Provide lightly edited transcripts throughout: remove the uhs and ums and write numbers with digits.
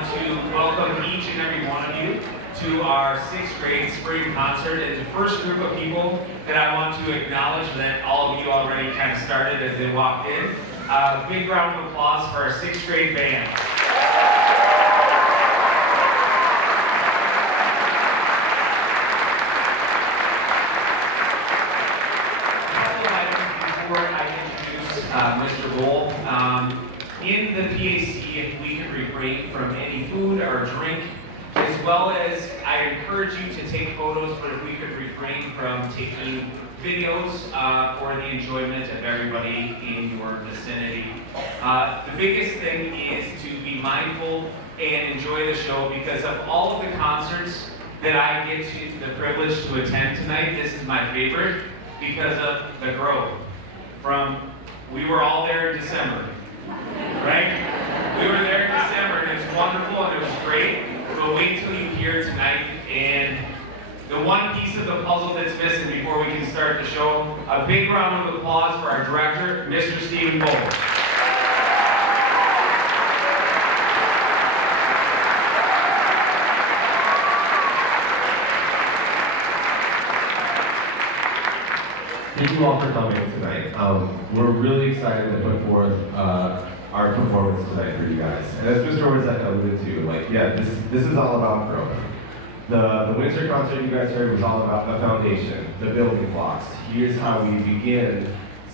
want to welcome each and every one of you to our 6th grade spring concert. It's the first group of people that I want to acknowledge that all of you already kind of started as they walked in. Big round of applause for our 6th grade band. Mr. Bull. In the PAC, if we could refrain from any food or drink, as well as I encourage you to take photos, but if we could refrain from taking videos for the enjoyment of everybody in your vicinity. The biggest thing is to be mindful and enjoy the show, because of all of the concerts that I get the privilege to attend tonight, this is my favorite because of the growth. We were all there in December, right? We were there in December, and it was wonderful, and it was great, but wait till you hear tonight, and the one piece of the puzzle that's missing before we can start the show, a big round of applause for our director, Mr. Stephen Bull. Thank you all for coming tonight. We're really excited to put forth our performance tonight for you guys. And as Mr. Woods alluded to, this is all about growth. The winter concert you guys heard was all about the foundation, the building blocks. Here's how we begin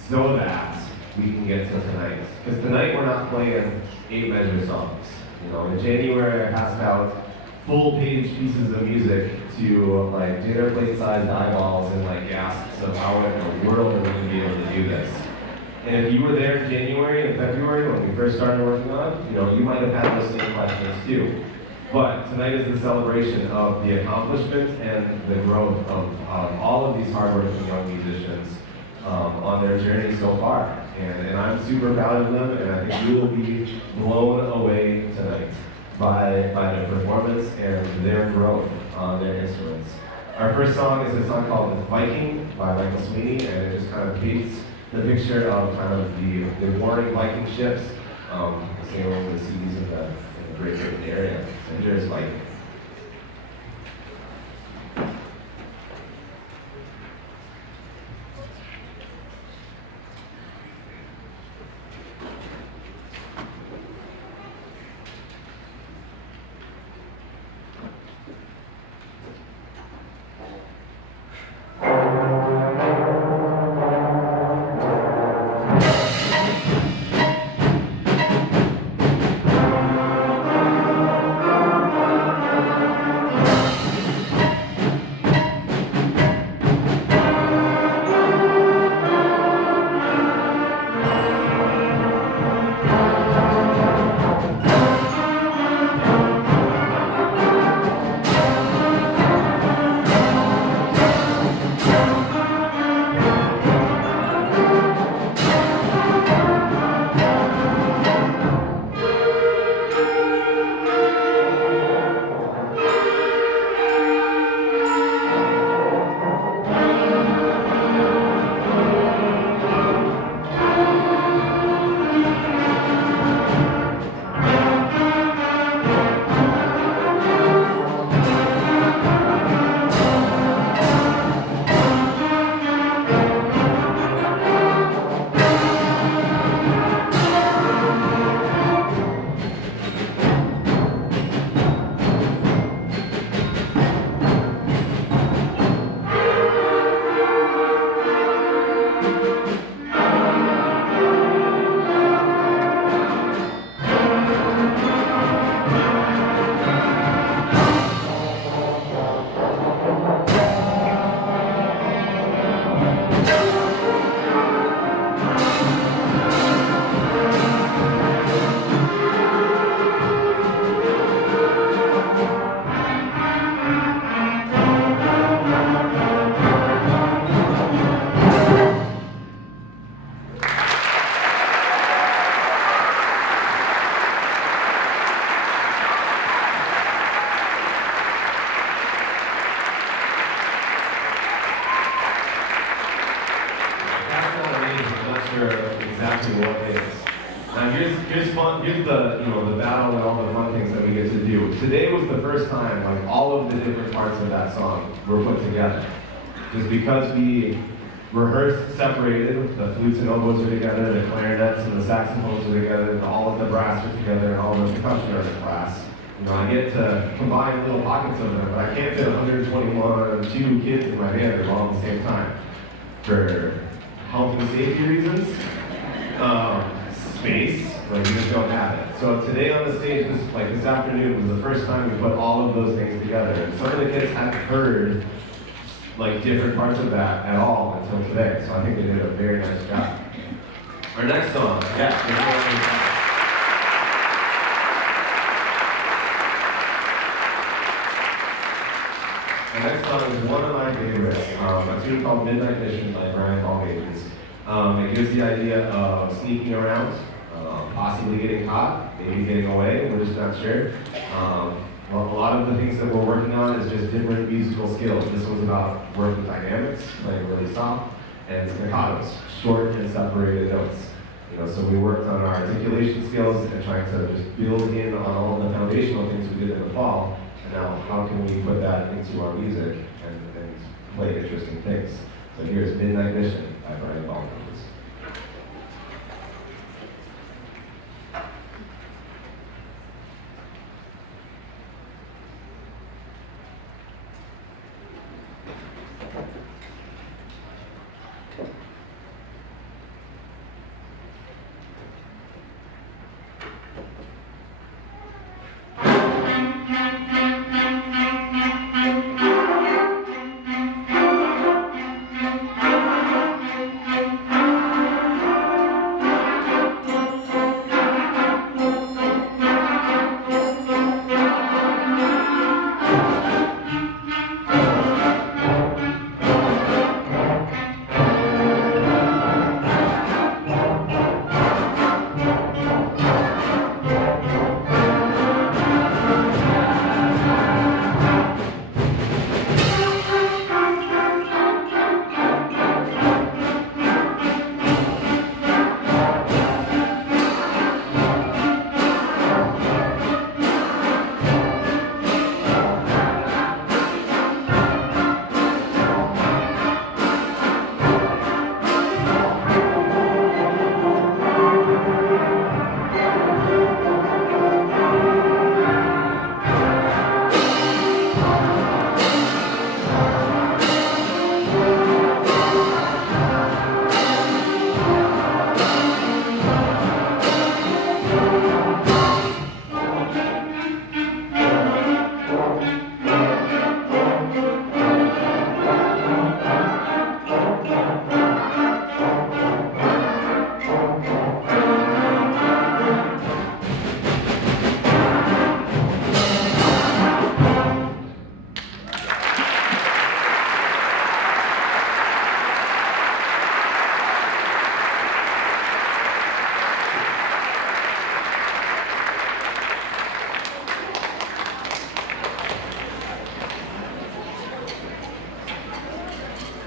so that we can get to tonight. Because tonight we're not playing 8-measure songs. You know, in January I passed out full-page pieces of music to dinner plate-sized eyeballs and gasps of how in the world are we going to be able to do this. And if you were there in January and February when we first started working on it, you might have had those same questions too. But tonight is the celebration of the accomplishments and the growth of all of these hardworking young musicians on their journey so far. And I'm super proud of them, and I think you will be blown away tonight by their performance and their growth on their instruments. Our first song is a song called Viking by Michael Sweeney, and it just kind of paints the picture of kind of the warring Viking ships sailing the seas in the Great Britain area. And here's Viking. Today was the first time like all of the different parts of that song were put together. Just because we rehearsed separated, the flutes and oboes are together, the clarinets and the saxophones are together, and all of the brass are together, and all of the percussion are in class. You know, I get to combine little pockets of them, but I can't fit 121, 2 kids in my band all at the same time. For health and safety reasons, space, like you just don't have it. So today on the stage, this afternoon was the first time we put all of those things together. And some of the kids hadn't heard like different parts of that at all until today. So I think they did a very nice job. Our next song, Our next song is one of my favorites, a tune called Midnight Mission by Brian Ballmages. It gives the idea of sneaking around, possibly getting caught, maybe getting away, we're just not sure. A lot of the things that we're working on is just different musical skills. This was about working dynamics, playing really soft, and staccatos, short and separated notes. You know, so we worked on our articulation skills and trying to just build in on all the foundational things we did in the fall. And now, how can we put that into our music and play interesting things? So here's Midnight Mission by Brian Ballmages.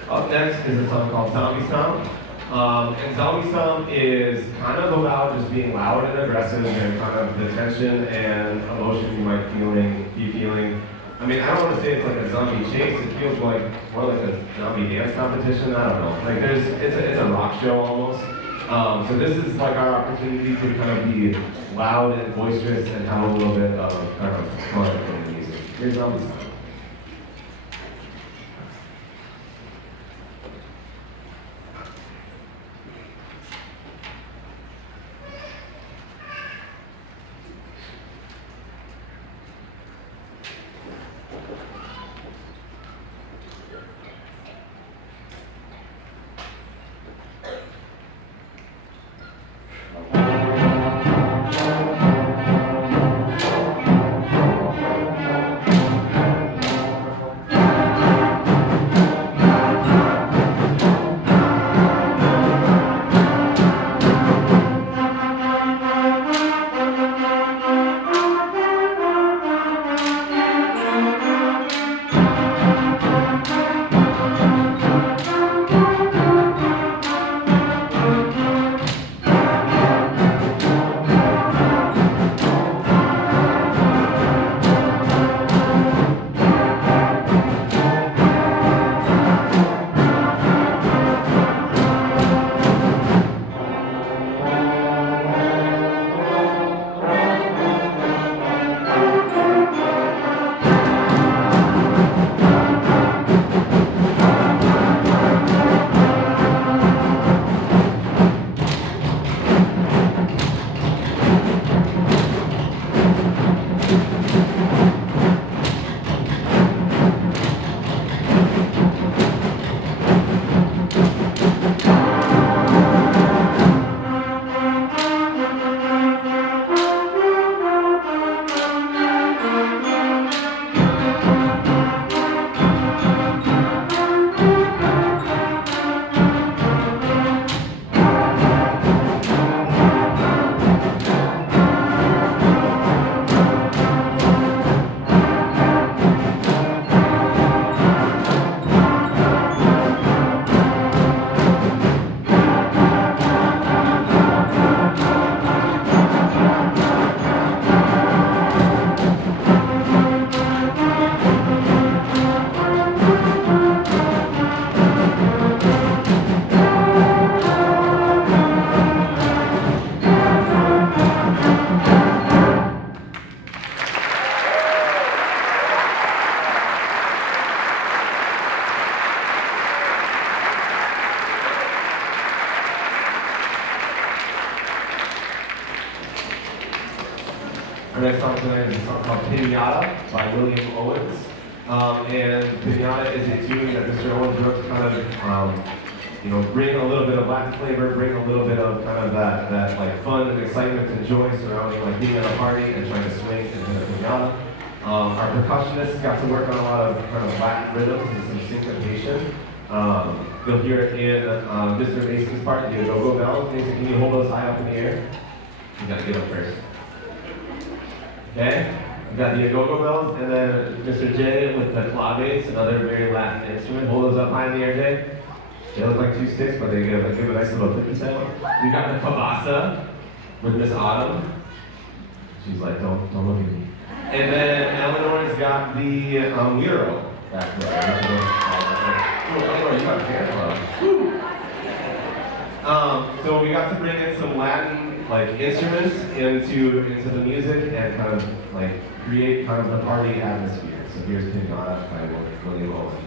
Up next is a song called Stomp. And Stomp is kind of about just being loud and aggressive and kind of the tension and emotion you might be feeling. I mean, I don't want to say it's like a zombie chase. It feels like more like a zombie dance competition. I don't know. Like it's a rock show almost. So this is like our opportunity to kind of be loud and boisterous and have a little bit of kind of fun in the music. Here's Zombie Stomp. guys' song tonight is a song called Pinata by William Owens. And Pinata is a tune that Mr. Owens wrote to kind of, bring a little bit of Latin flavor, bring a little bit of kind of that like fun and excitement and joy surrounding like being at a party and trying to swing and hit a pinata. Our percussionists got to work on a lot of kind of Latin rhythms and some syncopation. You'll hear it in Mr. Mason's part, the go-go bells. Mason, can you hold those high up in the air? You gotta get up first. Okay? We got the go-go bells, and then Mr. J with the claves, another very Latin instrument. Hold those up high in the air, Jay. They look like two sticks, but they give a nice little clicky sound. We got the cabasa with Miss Autumn. She's like, don't look at me. And then Eleanor's got the Miro back there. Oh, Eleanor, you got a hair club. So we got to bring in some Latin like instruments into the music and kind of like create kind of the party atmosphere. So here's Pinata by William Owens.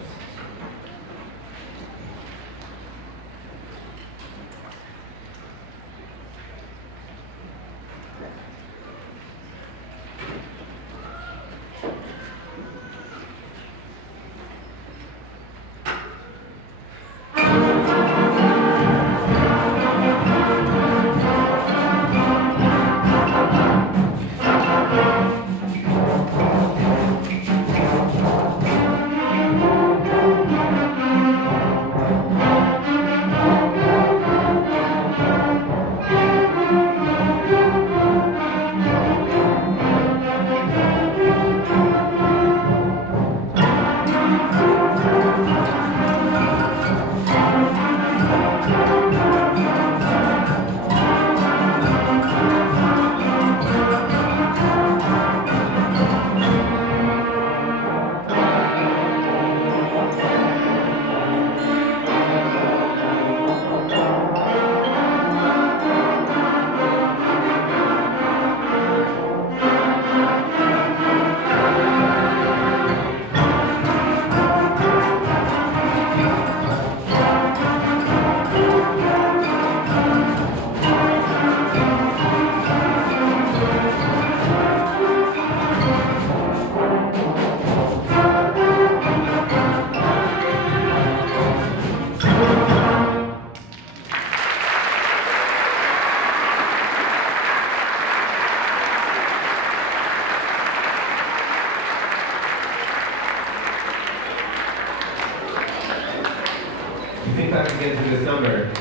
Into December,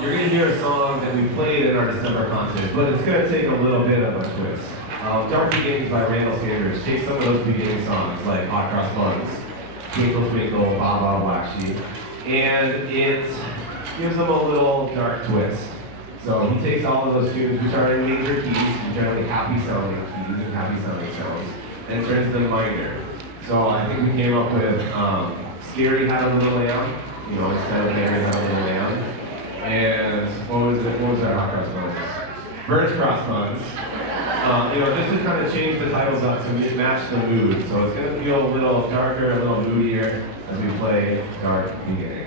you're going to hear a song that we played in our December concert, but it's going to take a little bit of a twist. Dark Beginnings by Randall Sanders takes some of those beginning songs like Hot Cross Buns, Twinkle Twinkle, Ba Ba Black Sheep, and it gives them a little dark twist. So he takes all of those tunes, which are in major keys, generally happy sounding keys and happy sounding sounds, and turns them minor. So I think we came up with Scary Had a Little Lamb. Instead of Mary Had a Little Lamb. And what was our Hot Cross Buns? Birch Cross Buns. Just to kind of change the titles up to match the mood. So it's going to feel a little darker, a little moodier as we play Dark Beginnings.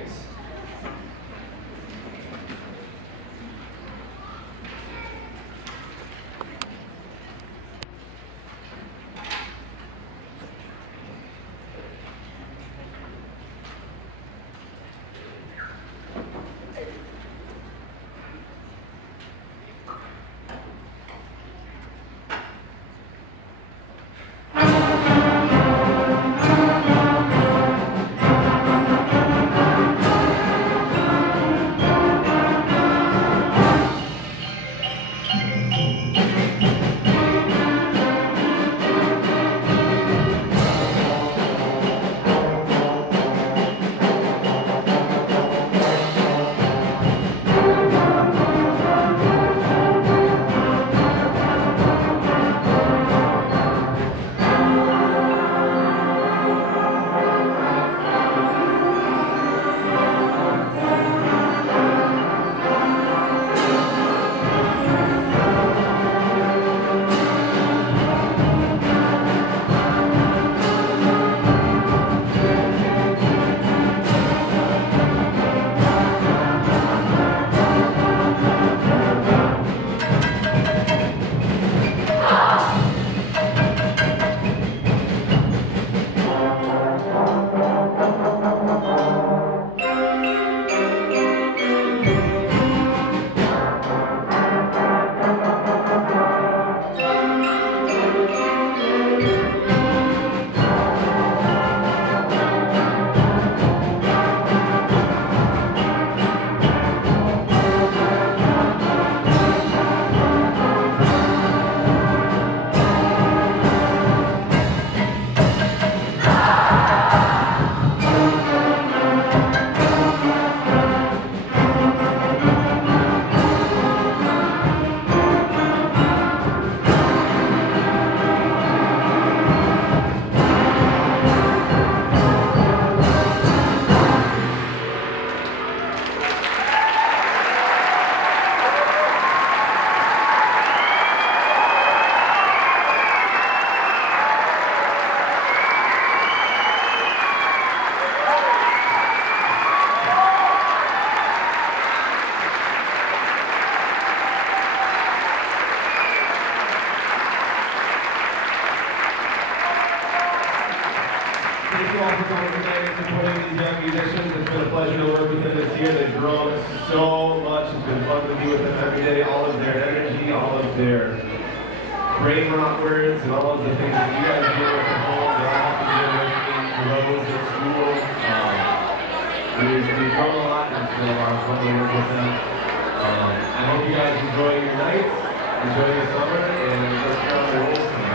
all for coming tonight and supporting these young musicians. It's been a pleasure to work with them this year. They've grown so much. It's been fun to be with them every day. All of their energy, all of their brain rot words, and all of the things that you guys deal with at home, they all have to deal with in rows at school. We've grown a lot, and it's been a lot of fun to work with them. I hope you guys enjoy your nights, enjoy your summer, and let's get on the road tonight.